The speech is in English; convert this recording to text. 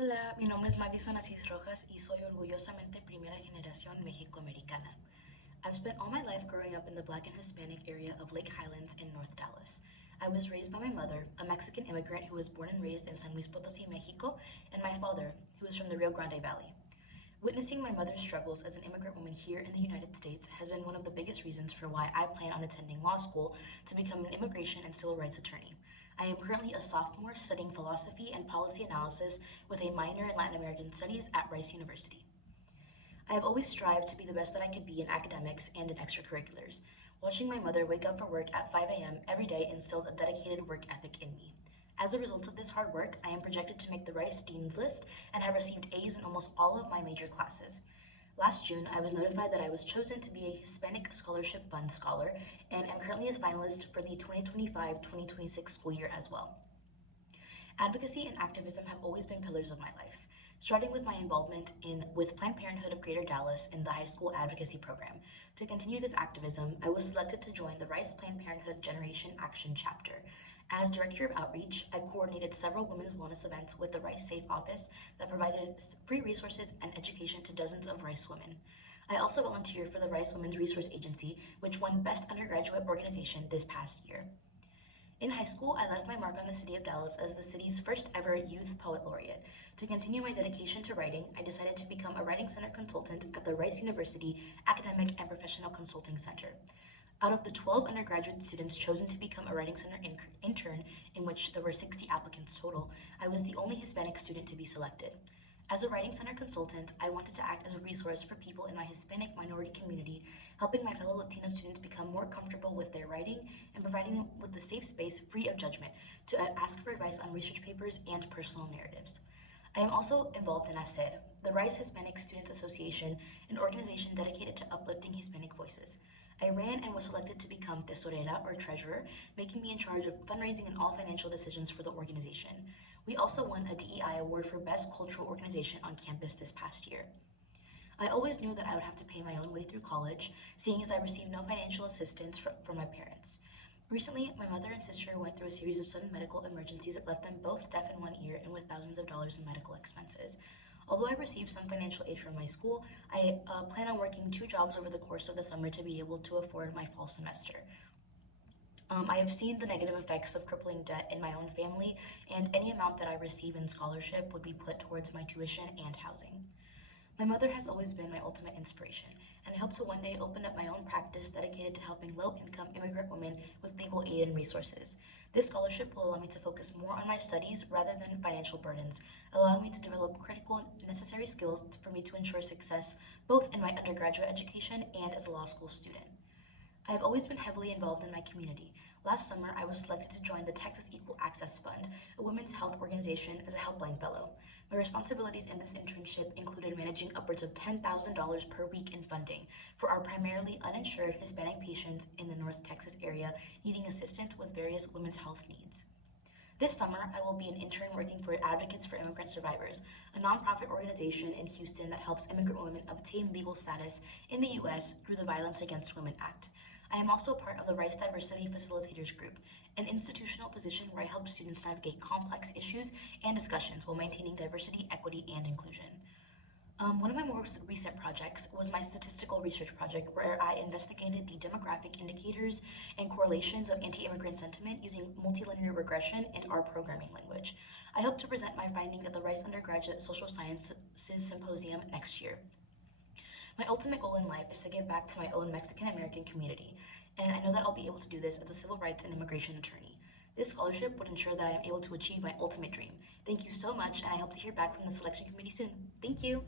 Hola, mi nombre es Madison Rojas y soy orgullosamente primera generación Mexicoamericana. I've spent all my life growing up in the Black and Hispanic area of Lake Highlands in North Dallas. I was raised by my mother, a Mexican immigrant who was born and raised in San Luis Potosí, Mexico, and my father, who is from the Rio Grande Valley. Witnessing my mother's struggles as an immigrant woman here in the United States has been one of the biggest reasons for why I plan on attending law school to become an immigration and civil rights attorney. I am currently a sophomore studying philosophy and policy analysis with a minor in Latin American studies at Rice University. I have always strived to be the best that I could be in academics and in extracurriculars. Watching my mother wake up for work at 5 a.m. every day instilled a dedicated work ethic in me. As a result of this hard work, I am projected to make the Rice Dean's List and have received A's in almost all of my major classes. Last June, I was notified that I was chosen to be a Hispanic Scholarship Fund Scholar and am currently a finalist for the 2025-2026 school year as well. Advocacy and activism have always been pillars of my life, starting with my involvement with Planned Parenthood of Greater Dallas in the high school advocacy program. To continue this activism, I was selected to join the Rice Planned Parenthood Generation Action Chapter. As Director of Outreach, I coordinated several women's wellness events with the Rice Safe Office that provided free resources and education to dozens of Rice women. I also volunteered for the Rice Women's Resource Agency, which won Best Undergraduate Organization this past year. In high school, I left my mark on the city of Dallas as the city's first ever Youth Poet Laureate. To continue my dedication to writing, I decided to become a Writing Center consultant at the Rice University Academic and Professional Consulting Center. Out of the 12 undergraduate students chosen to become a Writing Center intern, in which there were 60 applicants total, I was the only Hispanic student to be selected. As a Writing Center consultant, I wanted to act as a resource for people in my Hispanic minority community, helping my fellow Latino students become more comfortable with their writing and providing them with a safe space free of judgment to ask for advice on research papers and personal narratives. I am also involved in HACED, the Rice Hispanic Students Association, an organization dedicated to uplifting Hispanic voices. I ran and was selected to become tesorera, or treasurer, making me in charge of fundraising and all financial decisions for the organization. We also won a DEI award for Best Cultural Organization on campus this past year. I always knew that I would have to pay my own way through college, seeing as I received no financial assistance from my parents. Recently, my mother and sister went through a series of sudden medical emergencies that left them both deaf in one ear and with thousands of dollars in medical expenses. Although I received some financial aid from my school, I plan on working 2 jobs over the course of the summer to be able to afford my fall semester. I have seen the negative effects of crippling debt in my own family, and any amount that I receive in scholarship would be put towards my tuition and housing. My mother has always been my ultimate inspiration, and I hope to one day open up my own practice dedicated to helping low-income immigrant women with legal aid and resources. This scholarship will allow me to focus more on my studies rather than financial burdens, allowing me to develop critical necessary skills for me to ensure success both in my undergraduate education and as a law school student. I have always been heavily involved in my community. Last summer, I was selected to join the Texas Equal Access Fund, a women's health organization, as a helpline fellow. My responsibilities in this internship included managing upwards of $10,000 per week in funding for our primarily uninsured Hispanic patients in the North Texas area needing assistance with various women's health needs. This summer, I will be an intern working for Advocates for Immigrant Survivors, a nonprofit organization in Houston that helps immigrant women obtain legal status in the U.S. through the Violence Against Women Act. I am also part of the Rice Diversity Facilitators Group, an institutional position where I help students navigate complex issues and discussions while maintaining diversity, equity, and inclusion. One of my most recent projects was my statistical research project, where I investigated the demographic indicators and correlations of anti-immigrant sentiment using multilinear regression and R programming language. I hope to present my findings at the Rice Undergraduate Social Sciences Symposium next year. My ultimate goal in life is to give back to my own Mexican American community, and I know that I'll be able to do this as a civil rights and immigration attorney. This scholarship would ensure that I am able to achieve my ultimate dream. Thank you so much, and I hope to hear back from the selection committee soon. Thank you.